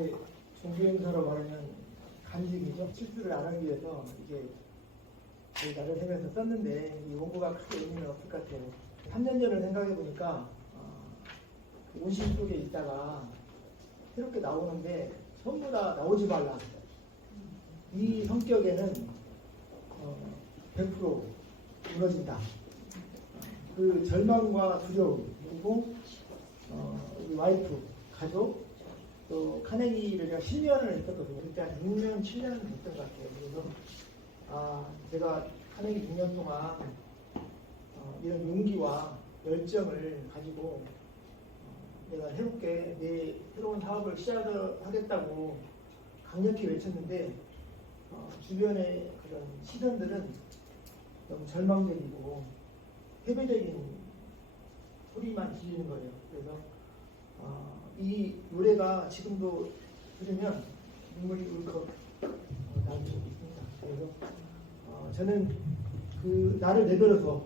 이게 종교행사로 말하면 간직이죠. 실수를 안 하기 위해서 이게 나를 세면서 썼는데 이 원고가 크게 의미는 없을 것 같아요. 3년 전을 생각해 보니까 그 온실 속에 있다가 새롭게 나오는데 전부 다 나오지 말라. 이 성격에는 100% 무너진다. 그 절망과 두려움, 그리고 우리 와이프, 가족, 또 카네기를 제가 10년을 했었거든요. 그때 한 6년, 7년 했던 것 같아요. 그래서 제가 카네기 6년 동안 이런 용기와 열정을 가지고 내가 새롭게 내 새로운 사업을 시작하겠다고 강력히 외쳤는데 주변의 그런 시선들은 너무 절망적이고 패배적인 소리만 들리는 거예요. 그래서 이 노래가 지금도 들으면 눈물이 울컥 나올 수 있습니다. 그래서 저는 그 나를 내버려서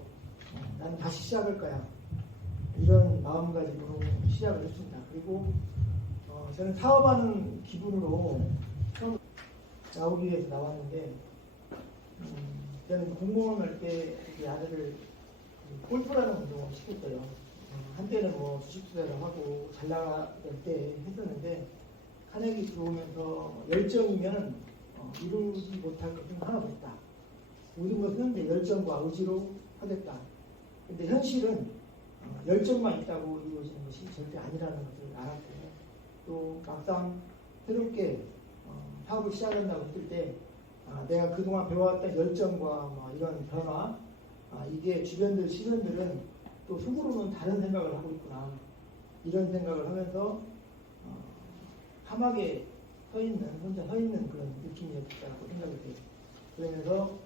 나는 다시 시작할 거야, 이런 마음가짐으로 시작을 했습니다. 그리고 저는 사업하는 기분으로 처음 나오기 위해서 나왔는데 저는 공무원 할 때 아들을 골프라는 운동을 시켰어요. 한때는 뭐 주식 투자를 하고 잘 나갈 때 했었는데 카네기 들어오면서 열정이면 이루지 못할 것은 하나도 없다. 모든 것은 내 열정과 의지로 하겠다. 근데 현실은 열정만 있다고 이루어지는 것이 절대 아니라는 것을 알았고, 또 막상 새롭게 사업을 시작한다고 했을 때 내가 그동안 배워왔던 열정과 이런 변화, 이게 주변들 시선들은 또 속으로는 다른 생각을 하고 있구나, 이런 생각을 하면서 험하게 혼자 서 있는 그런 느낌이었다고 생각이 돼요. 그러면서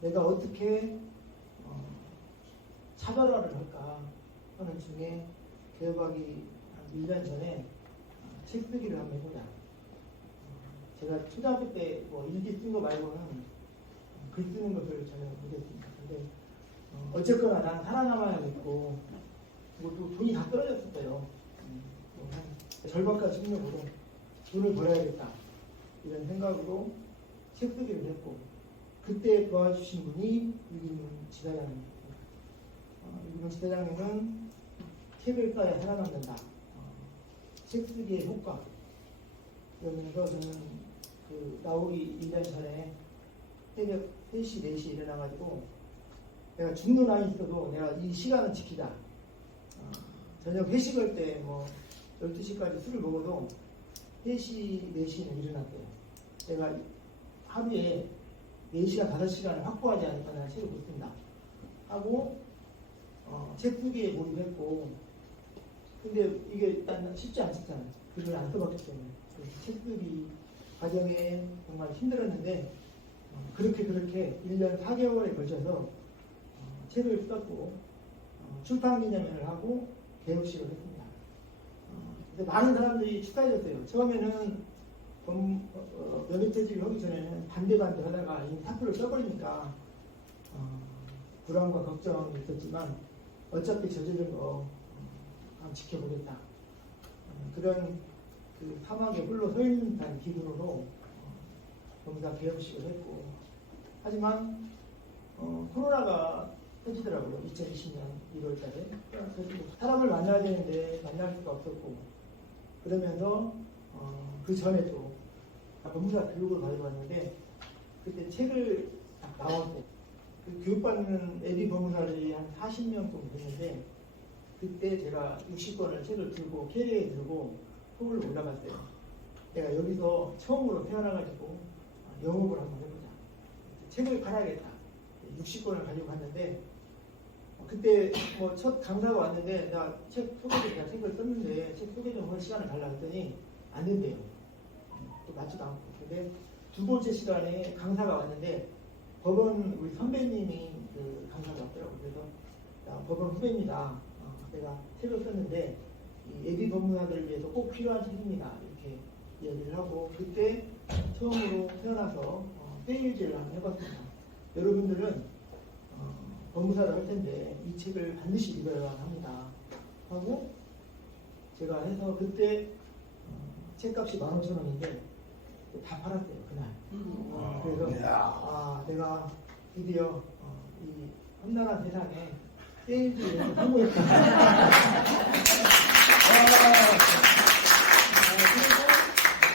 내가 어떻게 차별화를 할까 하는 중에 개업하기 한 1년 전에 책 쓰기를 한번 해보자. 제가 초등학교 때 뭐 일기 쓴 거 말고는 글 쓰는 것을 전혀 못했습니다. 근데 어쨌거나 난 살아남아야겠고, 그리고 돈이 다 떨어졌었어요. 한 절반가 숙력으로 돈을 벌어야겠다, 이런 생각으로 책 쓰기를 했고, 그때 도와주신 분이 유기문 지사장입니다. 유기문 지사장님은 책을 써야 살아남는다, 책 쓰기의 효과, 그러면서 저는 그 나오기 1년 전에 새벽 3시, 4시에 일어나가지고 내가 죽는 한이 있어도 내가 이 시간을 지키자. 저녁 회식할 때 뭐 12시까지 술을 먹어도 3시, 4시는 일어났대요. 내가 하루에 4시간, 5시간을 확보하지 않으면 내가 책을 못 쓴다 하고 책 쓰기에 몰입했고, 근데 이게 일단 쉽지 않잖아요. 글을 안 써봤기 때문에. 책 쓰기 과정에 정말 힘들었는데 그렇게 1년 4개월에 걸쳐서 책을 썼고 출판 기념회를 하고 개업식을 했습니다. 근데 많은 사람들이 축하해줬어요. 처음에는 면허퇴직을 하기 전에는 반대 하다가 이 사표를 써버리니까 불안과 걱정이 있었지만 어차피 저지른 거 한번 지켜보겠다, 그런 그 사막에 홀로 서 있는 듯한 기분으로 검사 개업식을 했고, 하지만 코로나가 터지더라고요. 2020년 1월 달에. 사람을 만나야 되는데 만날 수가 없었고, 그러면서 그 전에 또 법무사 교육을 가지고 왔는데 그때 책을 딱 나왔고, 그 교육받는 예비 법무사들이 한 40명 정도 됐는데 그때 제가 60권을 책을 들고 캐리어에 들고 서울로 올라갔어요. 내가 여기서 처음으로 태어나가지고 영업을 한번 해보자. 책을 팔아야겠다. 60권을 가지고 갔는데 그때 뭐 첫 강사가 왔는데 내가 내가 책을 썼는데 책 소개 좀 할 시간을 달라 했더니 안 된대요. 또 맞지도 않고. 근데 두 번째 시간에 강사가 왔는데 법원 우리 선배님이 그 강사가 왔더라고요. 그래서 법원 후배입니다. 내가 책을 썼는데 이 예비 법무사들을 위해서 꼭 필요한 책입니다, 이렇게 얘기를 하고, 그때 처음으로 태어나서 세일즈를 한번 해봤습니다. 여러분들은 법무사를 할 텐데 이 책을 반드시 읽어야 합니다 하고 제가 해서 그때 책값이 15,000원인데 다 팔았대요 그날. 그래서 내가 드디어 이 험난한 세상에 게임즈에 성공했다.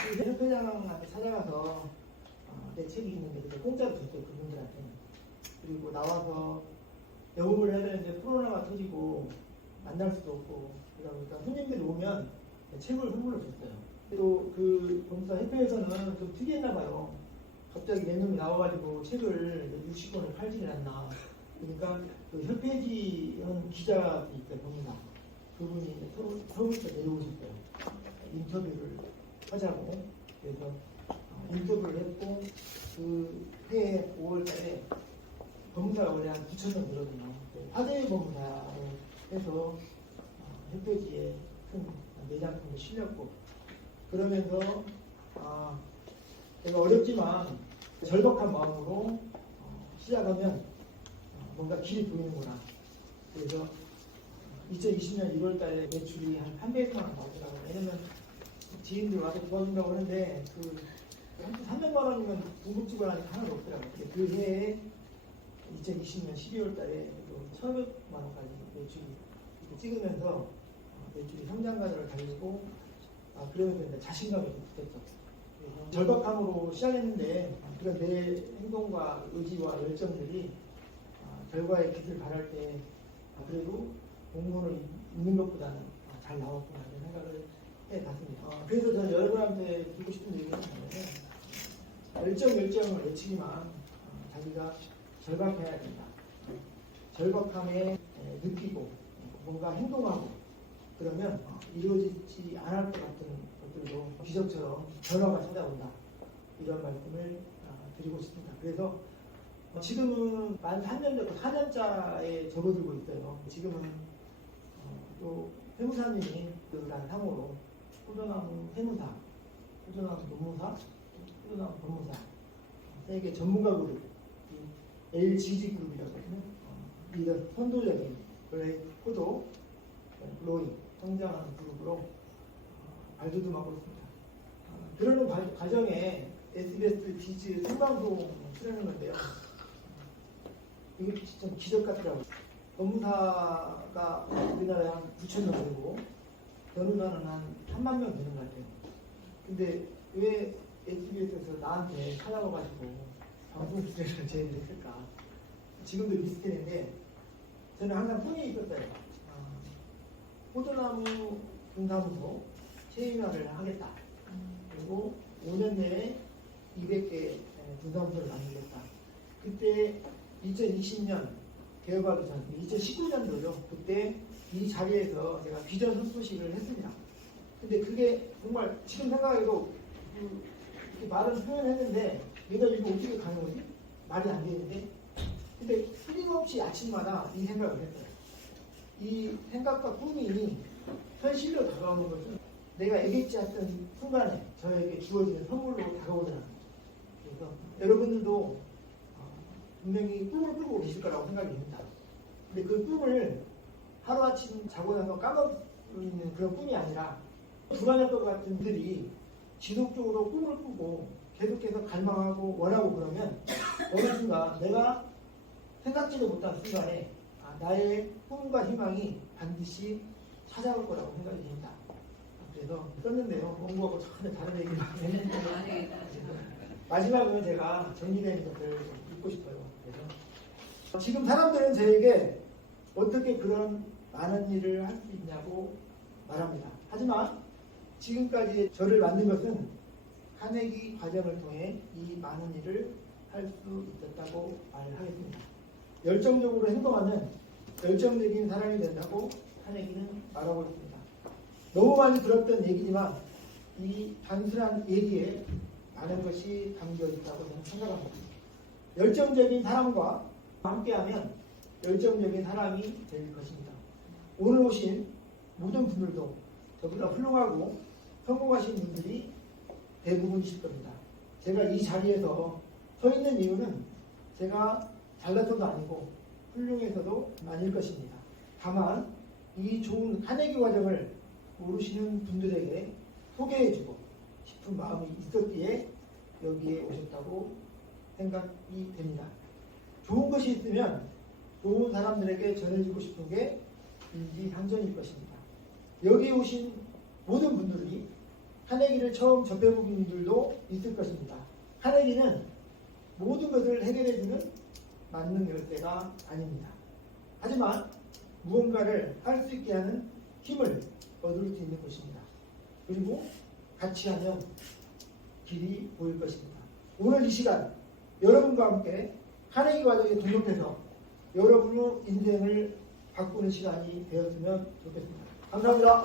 그래서 협회장한테 찾아가서 내 책이 있는데 그때 공짜로 줬어요 그분들한테. 그리고 나와서 영업을 해야 되는데 코로나가 터지고 만날 수도 없고 그러니까 손님들이 오면 책을 선물로 줬어요. 또 그 봉사 협회에서는 좀 특이했나 봐요. 갑자기 내 놈이 나와가지고 책을 60권을 팔지는 않나. 그러니까 그 협회지원 기자가 있어요, 봉사. 그분이 서울부터 내려오셨어요. 인터뷰를 하자고. 그래서 인터뷰를 했고 그 해에 5월달에 법무사가 원래 한 9,000명 되거든요. 화제의 법무사로 해서 협회지에 큰 내장품을 실렸고 그러면서 내가 어렵지만 절박한 마음으로 시작하면 뭔가 길이 보이는구나. 그래서 2020년 1월달에 매출이 한 300만 원 나오더라고요. 왜냐면 지인들 와서 도와준다고 하는데 한 300만 원이면 궁극지가 하나도 없더라고요. 그 해에 2020년 12월 달에 1,500만 원까지 매출이 찍으면서 매출이 성장가를 달리고 그러면서 이제 자신감이 붙었죠. 그래서 절박함으로 시작했는데 그런 내 행동과 의지와 열정들이 결과의 빛을 발할 때 그래도 공무원을 있는 것보다는 잘 나왔구나 이런 생각을 해봤습니다. 그래서 저는 여러분한테 듣고 싶은 얘기는 뭐냐면 열정을 외치기만 자기가 절박해야 된다. 절박함에 느끼고 뭔가 행동하고 그러면 이루어지지 않을 것 같은 것들도 기적처럼 변화가 찾아온다. 이런 말씀을 드리고 싶습니다. 그래서 지금은 만 3년 되고 4년차에 접어들고 있어요. 지금은 또 세무사님이 그런 상호로 포도나무 세무사, 포도나무 노무사, 포도나무 법무사 세계 전문가 그룹 LGG 그룹이라거든요. 이런 선도적인 원래 포도, 로잉, 성장하는 그룹으로 발돋움하고 있습니다. 그러는 과정에 SBS 비즈 생방송 출연한 건데요. 이게 좀 기적 같더라고요. 법무사가 우리나라에 한 9,000명 되고 변호사는 한 3만 명 되는 것 같아요. 근데 왜 SBS에서 나한테 찾아와가지고 방송 출연을 제의를 했을까? 지금도 미스테리인데 저는 항상 꿈이 있었어요. 포도나무 분사무소 체인화를 하겠다. 그리고 5년 내에 200개 분사무소를 만들겠다. 그때 2020년 개업하기 전 2019년도죠. 그때 이 자리에서 제가 비전 선포식을 했습니다. 근데 그게 정말 지금 생각해도 이렇게 말을 표현했는데 내가 이거 어떻게 가능하지? 말이 안 되는데 근데 끊임없이 아침마다 이 생각을 했어요. 이 생각과 꿈이 현실로 다가오는 것은 내가 예기치 않던 순간에 저에게 주어지는 선물로 다가오더라고요. 그래서 여러분들도 분명히 꿈을 꾸고 계실 거라고 생각이 됩니다. 근데 그 꿈을 하루아침 자고 나서 까먹는 그런 꿈이 아니라 불안했던 것 같은 분들이 지속적으로 꿈을 꾸고 계속해서 갈망하고 원하고 그러면 어느 순간 내가 생각지도 못한 순간에 나의 꿈과 희망이 반드시 찾아올 거라고 생각이 됩니다. 그래서 썼는데요. 공부하고 전혀 다른 얘기를 많이 했는데 마지막으로 제가 정리되는 것들을 좀 읽고 싶어요. 그래서 지금 사람들은 저에게 어떻게 그런 많은 일을 할 수 있냐고 말합니다. 하지만 지금까지 저를 만든 것은 카네기 과정을 통해 이 많은 일을 할 수 있었다고 말하겠습니다. 열정적으로 행동하면 열정적인 사람이 된다고 카네기는 말하고 있습니다. 너무 많이 들었던 얘기지만 이 단순한 얘기에 많은 것이 담겨 있다고 저는 생각합니다. 열정적인 사람과 함께하면 열정적인 사람이 될 것입니다. 오늘 오신 모든 분들도 저보다 훌륭하고 성공하신 분들이 대부분이실 겁니다. 제가 이 자리에서 서 있는 이유는 제가 잘나서도 아니고 훌륭해서도 아닐 것입니다. 다만 이 좋은 카네기 과정을 모르시는 분들에게 소개해주고 싶은 마음이 있었기에 여기에 오셨다고 생각이 됩니다. 좋은 것이 있으면 좋은 사람들에게 전해주고 싶은 게 인지상정일 것입니다. 여기 오신 모든 분들이 한해기를 처음 접해본 분들도 있을 것입니다. 한해기는 모든 것을 해결해주는 만능 열쇠가 아닙니다. 하지만 무언가를 할 수 있게 하는 힘을 얻을 수 있는 것입니다. 그리고 같이 하면 길이 보일 것입니다. 오늘 이 시간 여러분과 함께 한해기 과정에 동역해서 여러분의 인생을 바꾸는 시간이 되었으면 좋겠습니다. 감사합니다.